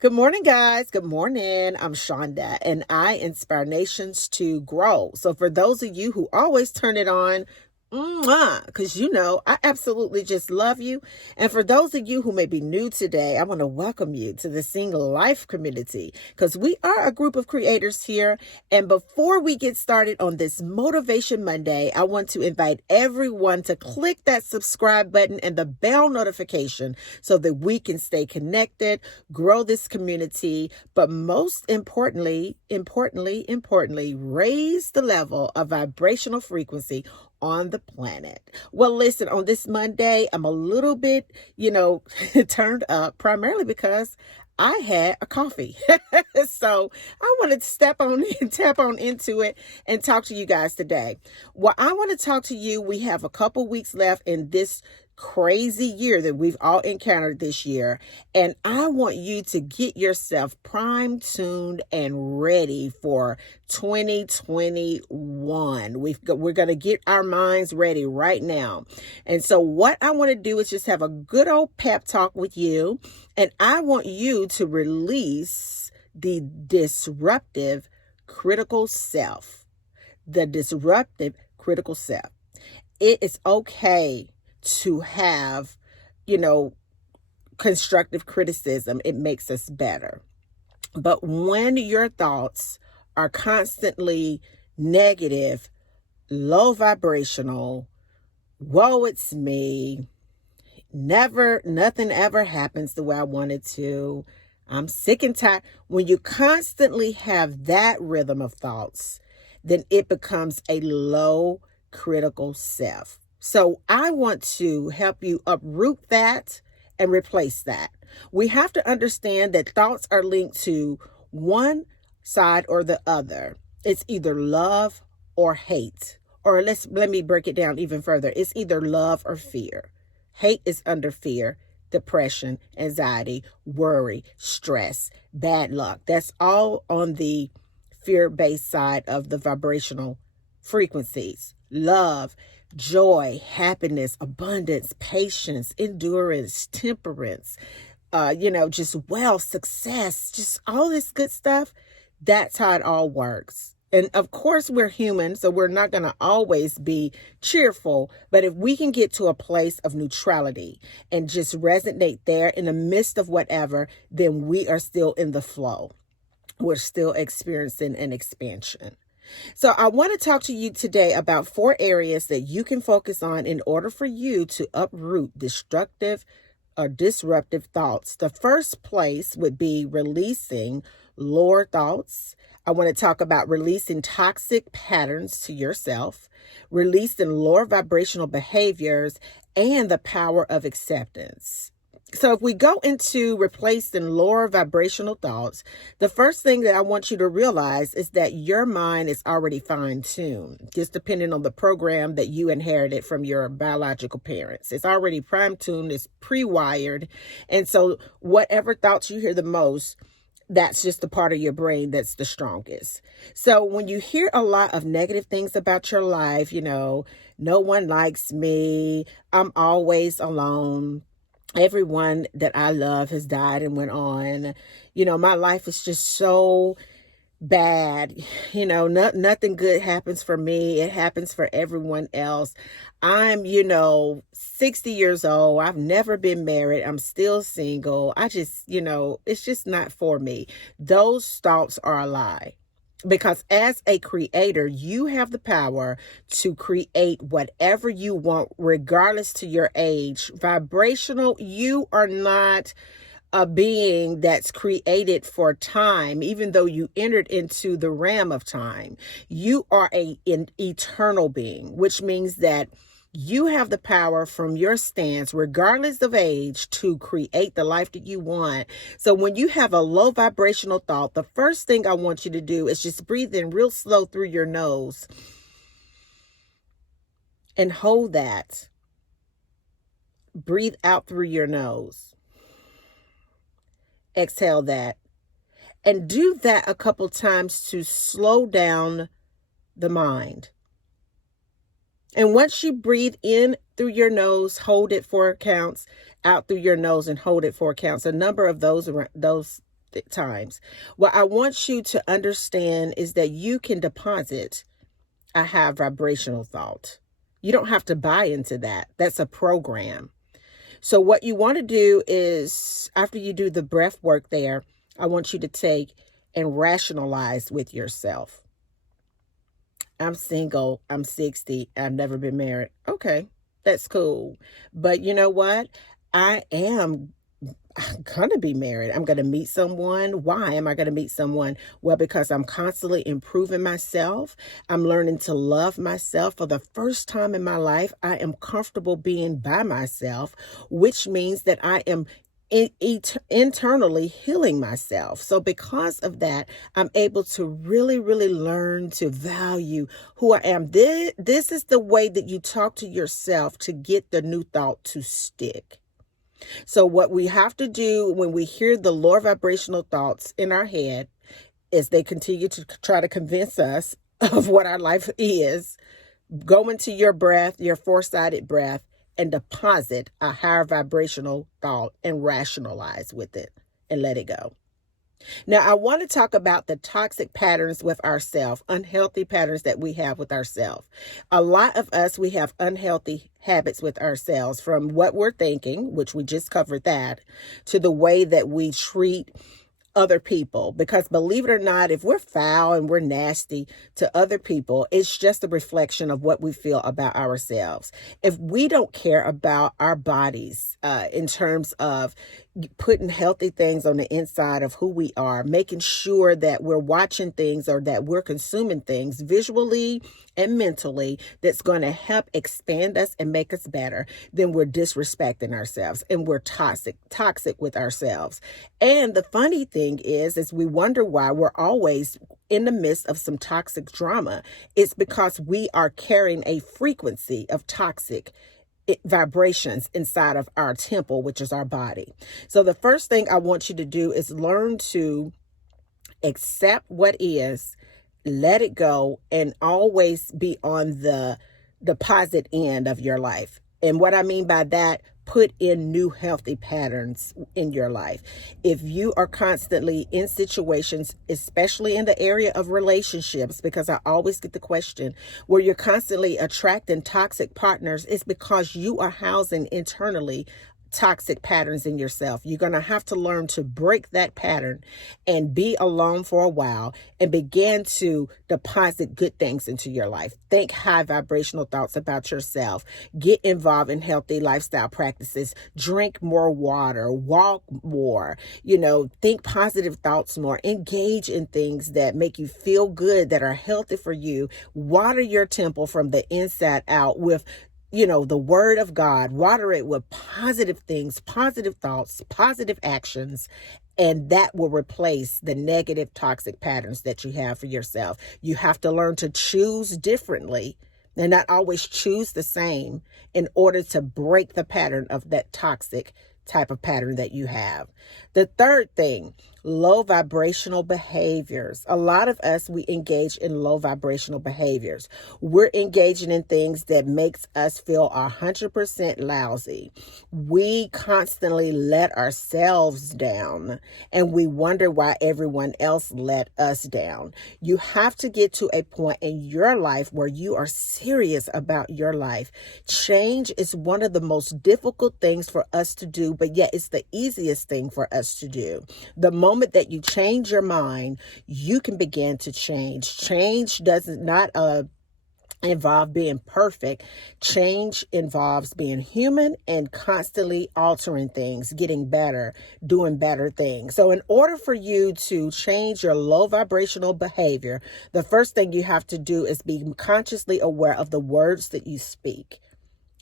Good morning, guys. Good morning. I'm Shonda, and I inspire nations to grow. So, for those of you who always turn it on, because I absolutely just love you. And for those of you who may be new today, I want to welcome you to the Single Life community because we are a group of creators here. And before we get started on this Motivation Monday, I want to invite everyone to click that subscribe button and the bell notification so that we can stay connected, grow this community, but most importantly, raise the level of vibrational frequency on the planet. Well, listen, on this Monday, I'm a little bit, turned up primarily because I had a coffee. So I wanted to tap on into it and talk to you guys today. Well, I want to talk to you. We have a couple weeks left in this crazy year that we've all encountered this year. And I want you to get yourself primed, tuned, and ready for 2021. We're going to get our minds ready right now. And so what I want to do is just have a good old pep talk with you. And I want you to release the disruptive critical self. The disruptive critical self. It is okay to have, constructive criticism. It makes us better. But when your thoughts are constantly negative, low vibrational, woe it's me, nothing ever happens the way I wanted to, I'm sick and tired. When you constantly have that rhythm of thoughts, then it becomes a low critical self. So I want to help you uproot that and replace that. We have to understand that thoughts are linked to one side or the other. It's either love or hate. Or let me break it down even further. It's either love or fear. Hate is under fear, depression, anxiety, worry, stress, bad luck. That's all on the fear-based side of the vibrational frequencies. Love, joy, happiness, abundance, patience, endurance, temperance, just wealth, success, just all this good stuff. That's how it all works. And of course, we're human, so we're not going to always be cheerful. But if we can get to a place of neutrality and just resonate there in the midst of whatever, then we are still in the flow. We're still experiencing an expansion. So I want to talk to you today about 4 areas that you can focus on in order for you to uproot destructive or disruptive thoughts. The first place would be releasing lower thoughts. I want to talk about releasing toxic patterns to yourself, releasing lower vibrational behaviors, and the power of acceptance. So if we go into replacing lower vibrational thoughts, the first thing that I want you to realize is that your mind is already fine-tuned, just depending on the program that you inherited from your biological parents. It's already prime-tuned, it's pre-wired. And so whatever thoughts you hear the most, that's just the part of your brain that's the strongest. So when you hear a lot of negative things about your life, no one likes me, I'm always alone, everyone that I love has died and went on, my life is just so bad, nothing good happens for me, it happens for everyone else. I'm 60 years old, I've never been married, I'm still single, I just it's just not for me. Those thoughts are a lie. Because as a creator, you have the power to create whatever you want, regardless to your age. Vibrational, you are not a being that's created for time, even though you entered into the realm of time. You are an eternal being, which means that you have the power from your stance, regardless of age, to create the life that you want. So when you have a low vibrational thought, the first thing I want you to do is just breathe in real slow through your nose and hold that. Breathe out through your nose. Exhale that. And do that a couple times to slow down the mind. And once you breathe in through your nose, hold it 4 counts, out through your nose and hold it 4 counts. A number of those times. What I want you to understand is that you can deposit a high vibrational thought. You don't have to buy into that. That's a program. So what you want to do is, after you do the breath work there, I want you to take and rationalize with yourself. I'm single, I'm 60, I've never been married. Okay, that's cool. But you know what? I'm going to be married. I'm going to meet someone. Why am I going to meet someone? Well, because I'm constantly improving myself. I'm learning to love myself. For the first time in my life, I am comfortable being by myself, which means that I am internally healing myself. So because of that, I'm able to really, really learn to value who I am. This is the way that you talk to yourself to get the new thought to stick. So what we have to do when we hear the lower vibrational thoughts in our head is they continue to try to convince us of what our life is. Go into your breath, your four-sided breath, and deposit a higher vibrational thought and rationalize with it and let it go. Now, I want to talk about the toxic patterns with ourselves, unhealthy patterns that we have with ourselves. A lot of us, we have unhealthy habits with ourselves, from what we're thinking, which we just covered that, to the way that we treat other people. Because believe it or not, if we're foul and we're nasty to other people, it's just a reflection of what we feel about ourselves. If we don't care about our bodies in terms of putting healthy things on the inside of who we are, making sure that we're watching things or that we're consuming things visually and mentally that's going to help expand us and make us better, then we're disrespecting ourselves and we're toxic with ourselves. And the funny thing is we wonder why we're always in the midst of some toxic drama. It's because we are carrying a frequency of toxic vibrations inside of our temple, which is our body. So the first thing I want you to do is learn to accept what is, let it go, and always be on the deposit end of your life. And what I mean by that, put in new healthy patterns in your life. If you are constantly in situations, especially in the area of relationships, because I always get the question, where you're constantly attracting toxic partners, it's because you are housing internally toxic patterns in yourself. You're going to have to learn to break that pattern and be alone for a while and begin to deposit good things into your life. Think high vibrational thoughts about yourself. Get involved in healthy lifestyle practices. Drink more water, walk more, think positive thoughts more, engage in things that make you feel good, that are healthy for you. Water your temple from the inside out with the word of God. Water it with positive things, positive thoughts, positive actions, and that will replace the negative toxic patterns that you have for yourself. You have to learn to choose differently and not always choose the same in order to break the pattern of that toxic type of pattern that you have. The third thing, low vibrational behaviors. A lot of us, we engage in low vibrational behaviors. We're engaging in things that makes us feel 100% lousy. We constantly let ourselves down and we wonder why everyone else let us down. You have to get to a point in your life where you are serious about your life. Change is one of the most difficult things for us to do, but yet it's the easiest thing for us to do. The moment that you change your mind, you can begin to change. Change does not involve being perfect. Change involves being human and constantly altering things, getting better, doing better things. So in order for you to change your low vibrational behavior, the first thing you have to do is be consciously aware of the words that you speak.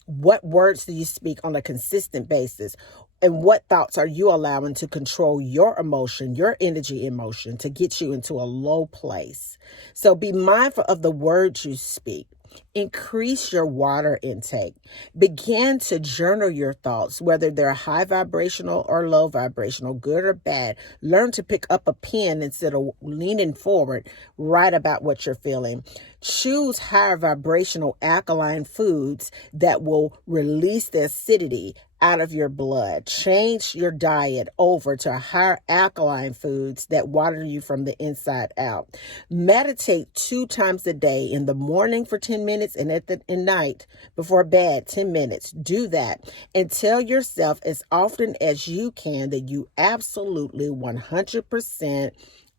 What words do you speak on a consistent basis? And what thoughts are you allowing to control your emotion, your energy emotion, to get you into a low place? So be mindful of the words you speak. Increase your water intake. Begin to journal your thoughts, whether they're high vibrational or low vibrational, good or bad. Learn to pick up a pen instead of leaning forward. Write about what you're feeling. Choose higher vibrational alkaline foods that will release the acidity out of your blood. Change your diet over to higher alkaline foods that water you from the inside out. Meditate 2 times a day, in the morning for 10 minutes and at night before bed, 10 minutes. Do that and tell yourself as often as you can that you absolutely 100%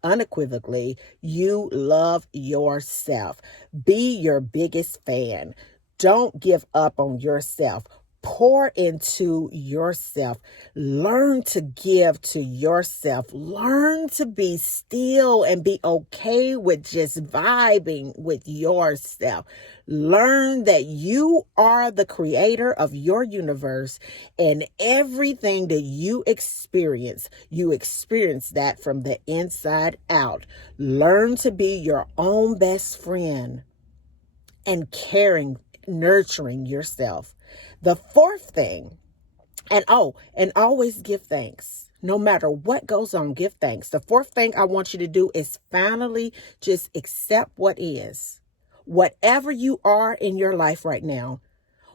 unequivocally, you love yourself. Be your biggest fan. Don't give up on yourself. Pour into yourself. Learn to give to yourself. Learn to be still and be okay with just vibing with yourself. Learn that you are the creator of your universe, and everything that you experience that from the inside out. Learn to be your own best friend and caring, nurturing yourself. The 4th thing, and always give thanks. No matter what goes on, give thanks. The 4th thing I want you to do is finally just accept what is. Whatever you are in your life right now,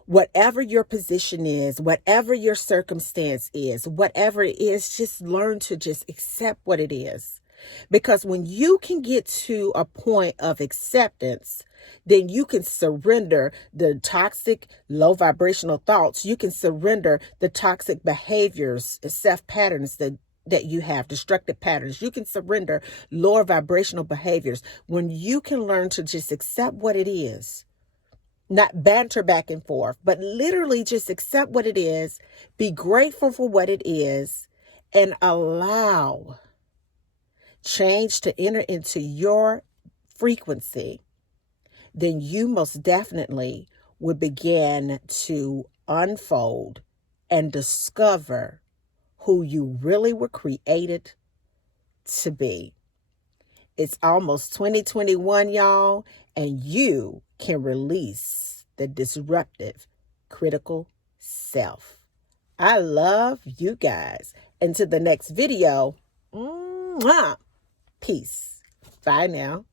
whatever your position is, whatever your circumstance is, whatever it is, just learn to just accept what it is. Because when you can get to a point of acceptance, then you can surrender the toxic, low vibrational thoughts. You can surrender the toxic behaviors, self patterns that you have, destructive patterns. You can surrender lower vibrational behaviors when you can learn to just accept what it is. Not banter back and forth, but literally just accept what it is, be grateful for what it is, and allow change to enter into your frequency. Then you most definitely would begin to unfold and discover who you really were created to be. It's almost 2021, y'all, and you can release the disruptive, critical self. I love you guys. Until the next video, peace. Bye now.